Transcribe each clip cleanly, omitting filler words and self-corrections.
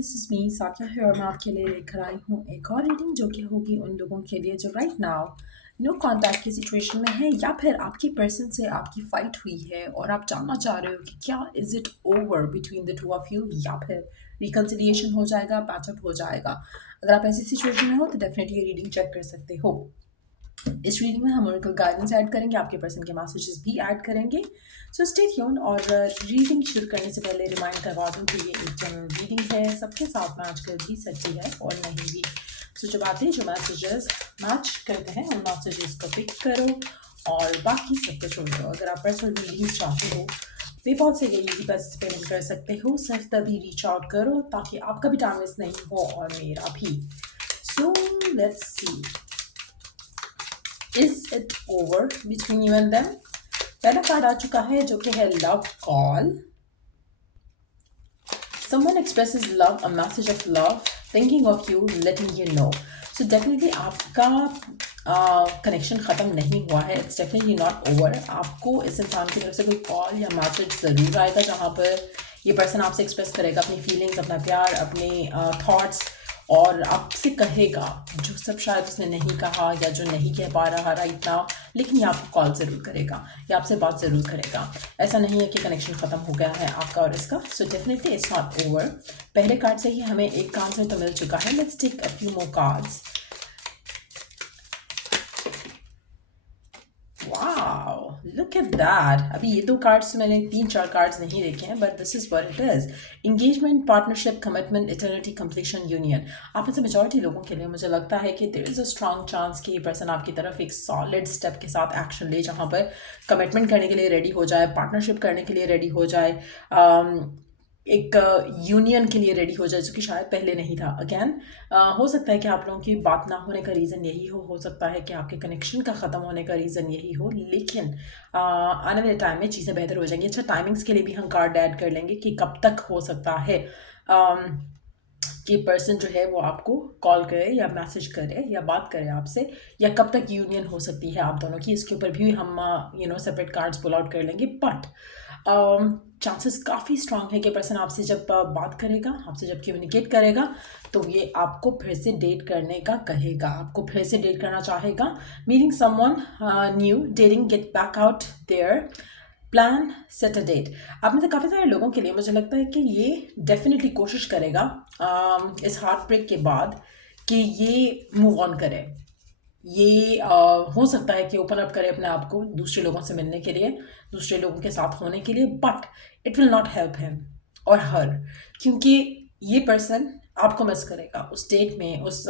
This is me Saikia है और मैं आपके लिए लेकर आई हूँ एक और रीडिंग जो कि होगी उन लोगों के लिए जो राइट नाउ नो कांटेक्ट की सिचुएशन में है या फिर आपकी पर्सन से आपकी फाइट हुई है और आप जानना चाह रहे हो कि क्या is it over between the two of you या फिर रिकन्सिलिएशन हो जाएगा, पैचअप हो जाएगा। अगर आप ऐसी सिचुएशन में हो तो डेफिनेटली ये रीडिंग चेक कर सकते हो। इस रीडिंग में हम ओरेकल गाइडेंस ऐड करेंगे, आपके पर्सन के मैसेजेस भी ऐड करेंगे। So stay tune. और रीडिंग शुरू करने से पहले रिमाइंड करवा दूँ कि ये एक जनरल रीडिंग है, सबके साथ मैच कर भी सकती है और नहीं भी। सो जब आते हैं जो मैसेजेस मैच करते हैं उन मैसेजेस को पिक करो और बाकी सबको छोड़ दो। अगर आप पर्सनल रीडिंग चाहते हो पेपॉल से ये इजी पैसे पेमेंट कर सकते हो, सिर्फ तभी रीच आउट करो ताकि आपका भी टाइम मिस नहीं हो और मेरा भी। So let's see, is it over between you and them. पहला कार्ड आ चुका है जो कि है love call. Someone expresses love, a message of love, thinking of you, letting you know. So definitely आपका कनेक्शन ख़त्म नहीं हुआ है, इट्स डेफिनेटली नॉट ओवर। आपको इस इंसान की तरफ से कोई कॉल या मैसेज ज़रूर आएगा जहाँ पर ये पर्सन आपसे एक्सप्रेस करेगा अपनी फीलिंग्स, अपना प्यार, अपने थॉट्स और आपसे कहेगा जो सब शायद उसने नहीं कहा या जो नहीं कह पा रहा राइट नाउ, लेकिन ये आपको कॉल ज़रूर करेगा या आपसे बात ज़रूर करेगा। ऐसा नहीं है कि कनेक्शन ख़त्म हो गया है आपका और इसका। So definitely it's not over. पहले कार्ड से ही हमें एक आंसर तो मिल चुका है। Let's take a few more cards. Wow, look at that. अभी ये दो कार्ड्स मैंने 3-4 कार्ड्स नहीं देखे हैं, but this is what it is. Engagement, partnership, commitment, eternity, completion, union. आप में से मेजॉरिटी लोगों के लिए मुझे लगता है कि there is a strong chance कि ये पर्सन आपकी तरफ एक सॉलिड स्टेप के साथ एक्शन ले, जहाँ पर कमिटमेंट करने के लिए रेडी हो जाए, पार्टनरशिप करने के लिए रेडी हो जाए, एक यूनियन के लिए रेडी हो जाए, जो कि शायद पहले नहीं था। अगैन हो सकता है कि आप लोगों की बात ना होने का रीज़न यही हो सकता है कि आपके कनेक्शन का ख़त्म होने का रीज़न यही हो, लेकिन आने वाले टाइम में चीज़ें बेहतर हो जाएंगी। अच्छा, टाइमिंग्स के लिए भी हम कार्ड ऐड कर लेंगे कि कब तक हो सकता है कि पर्सन जो है वो आपको कॉल करे या मैसेज करे या बात करे आपसे, या कब तक यूनियन हो सकती है आप दोनों की। इसके ऊपर भी हम सेपरेट कार्ड्स पुल आउट कर लेंगे। बट चांसेस काफ़ी स्ट्रांग है कि पर्सन आपसे जब बात करेगा, आपसे जब कम्युनिकेट करेगा, तो ये आपको फिर से डेट करने का कहेगा, आपको फिर से डेट करना चाहेगा। Meaning someone new, dating, get back out there, plan, set a date. आप में से काफ़ी सारे लोगों के लिए मुझे लगता है कि ये डेफिनेटली कोशिश करेगा इस हार्ट ब्रेक के बाद कि ये मूव ऑन करे। ये हो सकता है कि ओपन अप करे अपने आप को दूसरे लोगों से मिलने के लिए, दूसरे लोगों के साथ होने के लिए, but it will not help him और हर, क्योंकि ये पर्सन आपको मिस करेगा उस डेट में। उस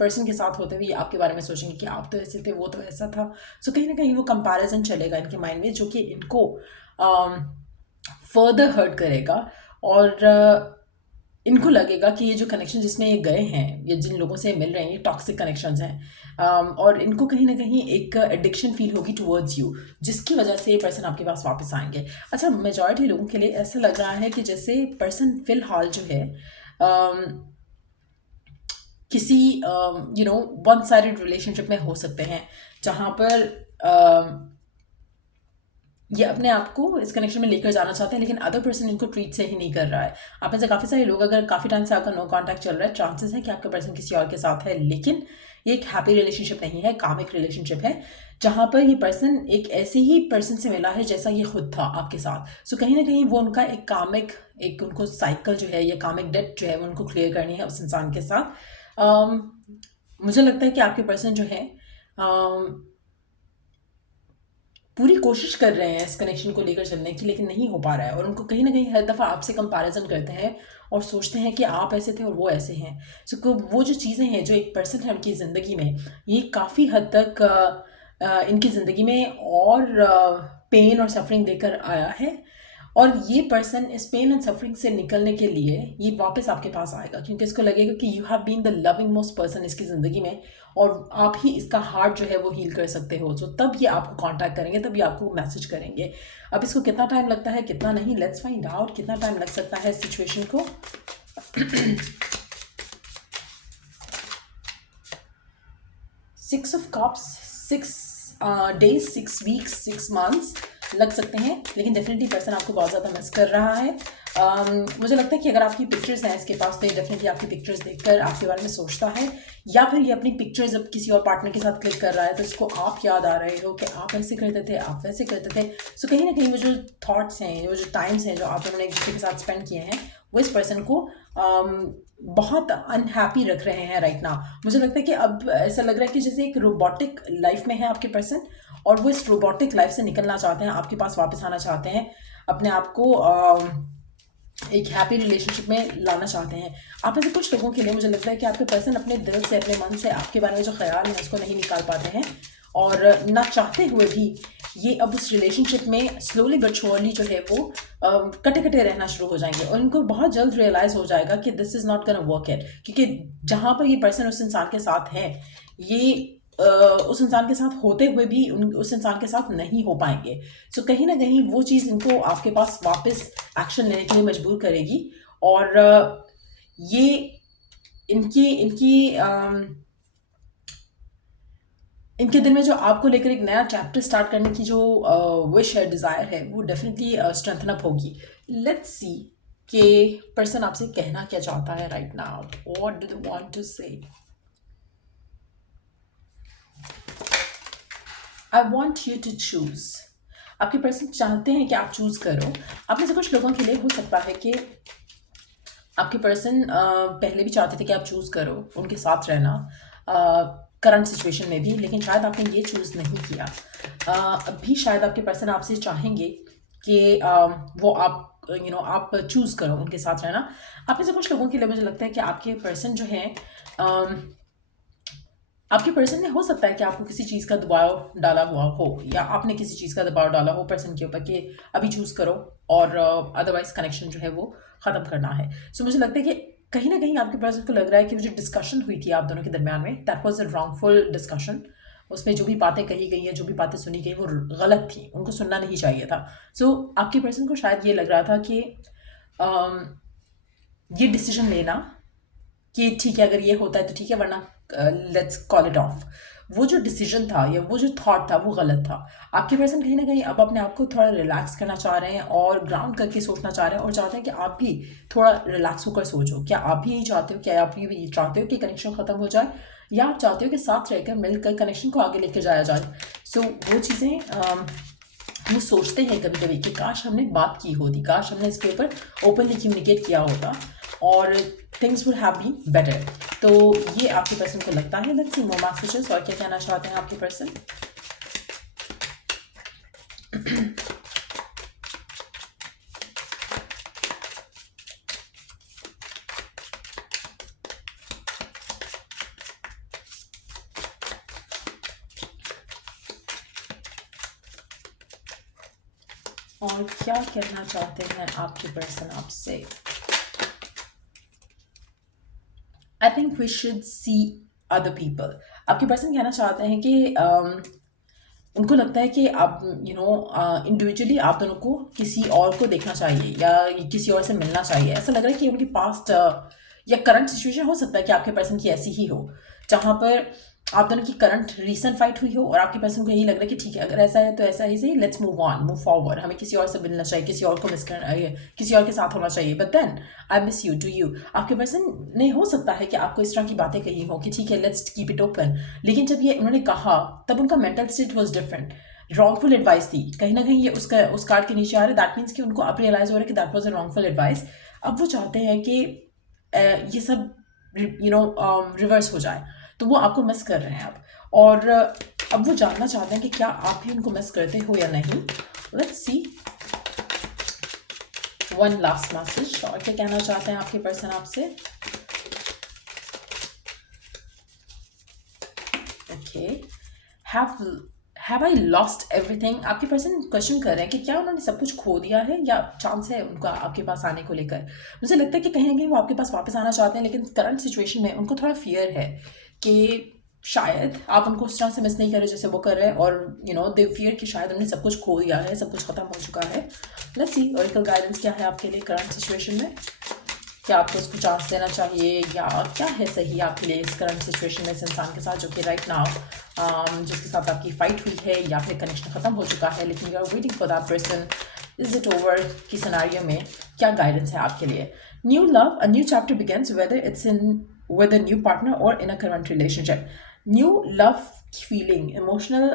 पर्सन के साथ होते हुए आपके बारे में सोचेंगे कि आप तो ऐसे थे, वो तो ऐसा था। सो कहीं ना कहीं वो कंपैरिजन चलेगा इनके माइंड में, जो कि इनको फर्दर हर्ट करेगा। और इनको लगेगा कि ये जो कनेक्शन जिसमें ये गए हैं, ये जिन लोगों से मिल रहे हैं, ये टॉक्सिक कनेक्शंस हैं। और इनको कहीं ना कहीं एक एडिक्शन फील होगी टुवर्ड्स यू, जिसकी वजह से ये पर्सन आपके पास वापस आएंगे। अच्छा, मेजॉरिटी लोगों के लिए ऐसा लग रहा है कि जैसे पर्सन फिलहाल जो है किसी वन साइडेड रिलेशनशिप में हो सकते हैं, जहाँ पर ये अपने आप को इस कनेक्शन में लेकर जाना चाहते हैं, लेकिन अदर पर्सन इनको ट्रीट से ही नहीं कर रहा है। आप में से काफ़ी सारे लोग, अगर काफ़ी टाइम से आपका नो कांटेक्ट चल रहा है, चांसेस है कि आपका पर्सन किसी और के साथ है, लेकिन ये एक हैप्पी रिलेशनशिप नहीं है, कामिक रिलेशनशिप है, जहाँ पर ये पर्सन एक ऐसे ही पर्सन से मिला है जैसा ये खुद था आपके साथ। सो कहीं ना कहीं वो उनका एक कामिक, एक उनको साइकिल जो है, ये कामिक डेट जो है, वो उनको क्लियर करनी है उस इंसान के साथ। मुझे लगता है कि आपके पर्सन जो है पूरी कोशिश कर रहे हैं इस कनेक्शन को लेकर चलने की, लेकिन नहीं हो पा रहा है। और उनको कहीं ना कहीं हर दफ़ा आपसे कंपैरिजन करते हैं और सोचते हैं कि आप ऐसे थे और वो ऐसे हैं। सो वो जो चीज़ें हैं, जो एक पर्सन है उनकी ज़िंदगी में, ये काफ़ी हद तक इनकी ज़िंदगी में और पेन और सफरिंग देकर आया है। और ये पर्सन इस पेन एंड सफरिंग से निकलने के लिए ये वापस आपके पास आएगा, क्योंकि इसको लगेगा कि you have been the loving most person इसकी ज़िंदगी में, और आप ही इसका हार्ट जो है वो हील कर सकते हो। तो तब ये आपको कांटेक्ट करेंगे, तब ये आपको मैसेज करेंगे। अब इसको कितना टाइम लगता है, कितना नहीं, लेट्स फाइंड आउट कितना टाइम लग सकता है इस सिचुएशन को। 6 of cups, 6 days, 6 weeks, 6 months लग सकते हैं, लेकिन डेफिनेटली पर्सन आपको बहुत ज़्यादा मिस कर रहा है। मुझे लगता है कि अगर आपकी पिक्चर्स हैं इसके पास तो ये डेफिनेटली आपकी पिक्चर्स देखकर आपके बारे में सोचता है, या फिर ये अपनी पिक्चर्स अब किसी और पार्टनर के साथ क्लिक कर रहा है तो इसको आप याद आ रहे हो कि आप ऐसे करते थे, आप वैसे करते थे। सो कहीं ना कहीं वो जो थॉट्स हैं, वो जो टाइम्स हैं जो आप लोगों ने एक दूसरे के साथ स्पेंड किए हैं, वो इस पर्सन को बहुत अनहैप्पी रख रहे हैं राइट नाउ। मुझे लगता है कि अब ऐसा लग रहा है कि जैसे एक रोबोटिक लाइफ में है आपके पर्सन, और वो इस रोबोटिक लाइफ से निकलना चाहते हैं, आपके पास वापस आना चाहते हैं, अपने आप को एक हैप्पी रिलेशनशिप में लाना चाहते हैं। आप में से कुछ लोगों के लिए मुझे लगता है कि आपके पर्सन अपने दिल से, अपने मन से आपके बारे में जो ख्याल है उसको नहीं निकाल पाते हैं, और ना चाहते हुए भी ये अब उस रिलेशनशिप में स्लोली बट श्योरली जो है वो कटे कटे रहना शुरू हो जाएंगे, और उनको बहुत जल्द रियलाइज़ हो जाएगा कि this is not gonna work it, क्योंकि जहाँ पर ये पर्सन उस इंसान के साथ है, ये उस इंसान के साथ होते हुए भी उस इंसान के साथ नहीं हो पाएंगे। सो कहीं ना कहीं वो चीज़ इनको आपके पास वापस एक्शन लेने के लिए मजबूर करेगी, और ये इनकी इनकी इनके दिल में जो आपको लेकर एक नया चैप्टर स्टार्ट करने की जो विश है, डिज़ायर है, वो डेफिनेटली स्ट्रेंथन अप होगी। लेट्स सी कि पर्सन आपसे कहना क्या चाहता है right now, what do they want to say. I want you to choose. आपके पर्सन चाहते हैं कि आप चूज़ करो। आप में से कुछ लोगों के लिए हो सकता है कि आपके पर्सन पहले भी चाहते थे कि आप चूज़ करो उनके साथ रहना करंट सिचुएशन में भी, लेकिन शायद आपने ये चूज़ नहीं किया। अभी शायद आपके पर्सन आपसे चाहेंगे कि वो आप आप चूज़ करो उनके साथ रहना। आप में से कुछ लोगों के लिए मुझे लगता है कि आपके पर्सन जो हैं, आपके पर्सन ने हो सकता है कि आपको किसी चीज़ का दबाव डाला हुआ हो, या आपने किसी चीज़ का दबाव डाला हो पर्सन के ऊपर कि अभी चूज़ करो, और अदरवाइज कनेक्शन जो है वो ख़त्म करना है। सो मुझे लगता है कि कहीं ना कहीं आपके पर्सन को लग रहा है कि वो जो डिस्कशन हुई थी आप दोनों के दरमियान में, that was a wrongful discussion. उसमें जो भी बातें कही गई है, जो भी बातें सुनी गई, वो गलत थी, उनको सुनना नहीं चाहिए था। सो आपके पर्सन को शायद ये लग रहा था कि ये डिसीजन लेना कि ठीक है अगर ये होता है तो ठीक है, वरना लेट्स कॉल इट ऑफ, वो जो डिसीजन था या वो जो थॉट था वो गलत था। आपके पर्सन कहीं ना कहीं अब अपने आप को थोड़ा रिलैक्स करना चाह रहे हैं, और ग्राउंड करके सोचना चाह रहे हैं, और चाहते हैं कि आप भी थोड़ा रिलैक्स होकर सोचो। क्या आप भी यही चाहते हो? क्या आप भी चाहते हो कि कनेक्शन ख़त्म हो जाए, या आप चाहते हो कि साथ रहकर मिलकर कनेक्शन को आगे लेकर जाया जाए? सो वो चीज़ें वो सोचते हैं कभी कभी कि काश हमने बात की होती, काश हमने इसके ऊपर ओपनली कम्युनिकेट किया होता, और things would have been better. तो ये आपके पर्सन को लगता है। लेट्स सी मोर मैसेजेस, और क्या कहना चाहते हैं आपके पर्सन। और क्या कहना चाहते हैं आपके पर्सन आपसे। I think we should see other people. आपके पर्सन कहना चाहते हैं कि उनको लगता है कि आप इंडिविजुअली आप दोनों को किसी और को देखना चाहिए, या किसी और से मिलना चाहिए। ऐसा लग रहा है कि उनकी पास्ट या करंट सिचुएशन हो सकता है कि आपके पर्सन की ऐसी ही हो, जहाँ पर आप दोनों की करंट रीसेंट फाइट हुई हो, और आपके पर्सन को यही लग रहा है कि ठीक है अगर ऐसा है तो ऐसा ही सही, let's move on, move forward, हमें किसी और से मिलना चाहिए, किसी और को मिस करना, किसी और के साथ होना चाहिए। But then I miss you, do you. आपके पर्सन ने हो सकता है कि आपको इस तरह की बातें कही हो कि ठीक है लेट्स कीप इट ओपन, लेकिन जब ये उन्होंने कहा तब उनका mental state was different. Wrongful advice थी, कहीं ना कहीं ये उस कार्ड के नीचे आ रहा है। दैट मीन्स कि उनको अब रियलाइज हो रहा है कि that was a wrongful advice. अब वो चाहते हैं कि ये सब रिवर्स हो जाए, तो वो आपको मिस कर रहे हैं अब, और अब वो जानना चाहते हैं कि क्या आप भी उनको मिस करते हो या नहीं। Let's see one last message, और क्या कहना चाहते हैं आपके पर्सन आपसे। Okay, have I lost everything. आपके पर्सन क्वेश्चन कर रहे हैं कि क्या उन्होंने सब कुछ खो दिया है, या चांस है उनका आपके पास आने को लेकर। मुझे लगता है कि कहीं ना कहीं वो आपके पास वापस आना चाहते हैं, लेकिन करंट सिचुएशन में उनको थोड़ा फियर है कि शायद आप उनको उस तरह से मिस नहीं कर रहे जैसे वो कर रहे हैं, और दे फियर कि शायद हमने सब कुछ खो दिया है, सब कुछ खत्म हो चुका है। लेट्स सी ऑरेकल गाइडेंस क्या है आपके लिए करंट सिचुएशन में। क्या आपको उसको चांस देना चाहिए, या क्या है सही आपके लिए इस करंट सिचुएशन में इस इंसान के साथ जो कि राइट नाउ जिसके साथ आपकी फाइट हुई है, या फिर कनेक्शन ख़त्म हो चुका है, लेकिन you are waiting for that person. Is it over की सिनेरियो में क्या गाइडेंस है आपके लिए? New love, a new chapter begins whether it's in with a new partner और in a current relationship. New love feeling, emotional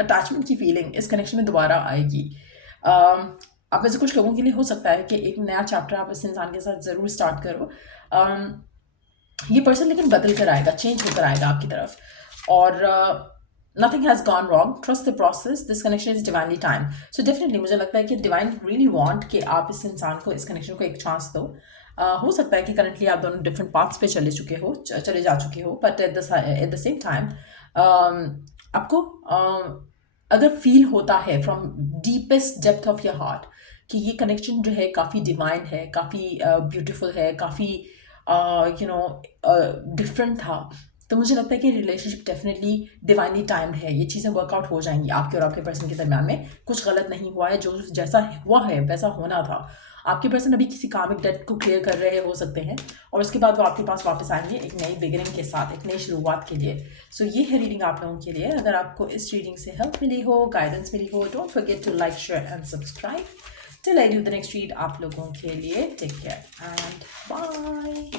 attachment की feeling इस connection में दोबारा आएगी। अब वैसे कुछ लोगों के लिए हो सकता है कि एक नया चैप्टर आप इस इंसान के साथ ज़रूर स्टार्ट करो। ये पर्सन लेकिन बदल कर आएगा, चेंज होकर आएगा आपकी तरफ, और nothing has gone wrong, trust the process, this connection is divinely time. So definitely मुझे लगता है कि डिवाइन रियली वांट कि आप इस इंसान को, इस कनेक्शन को एक चांस दो। हो सकता है कि करंटली आप दोनों डिफरेंट पाथ्स पे चले जा चुके हो, but at the same time आपको अगर फील होता है from deepest depth of your heart कि ये कनेक्शन जो है काफ़ी डिवाइन है, काफ़ी ब्यूटीफुल है, काफ़ी डिफरेंट था, तो मुझे लगता है कि रिलेशनशिप डेफिनेटली डिवाइनली टाइम्ड है। ये चीज़ें वर्कआउट हो जाएंगी आपके और आपके पर्सन के दरमियान में। कुछ गलत नहीं हुआ है, जो जैसा हुआ है वैसा होना था। आपके पर्सन अभी किसी कामिक डेट को क्लियर कर रहे हो सकते हैं, और उसके बाद वो आपके पास वापस आएंगे एक नई बिगिनिंग के साथ, एक नई शुरुआत के लिए। सो ये है रीडिंग आप लोगों के लिए। अगर आपको इस रीडिंग से हेल्प मिली हो, गाइडेंस मिली हो, don't forget to like, share and subscribe. Till I do the next read आप लोगों के लिए, टेक केयर एंड बाय।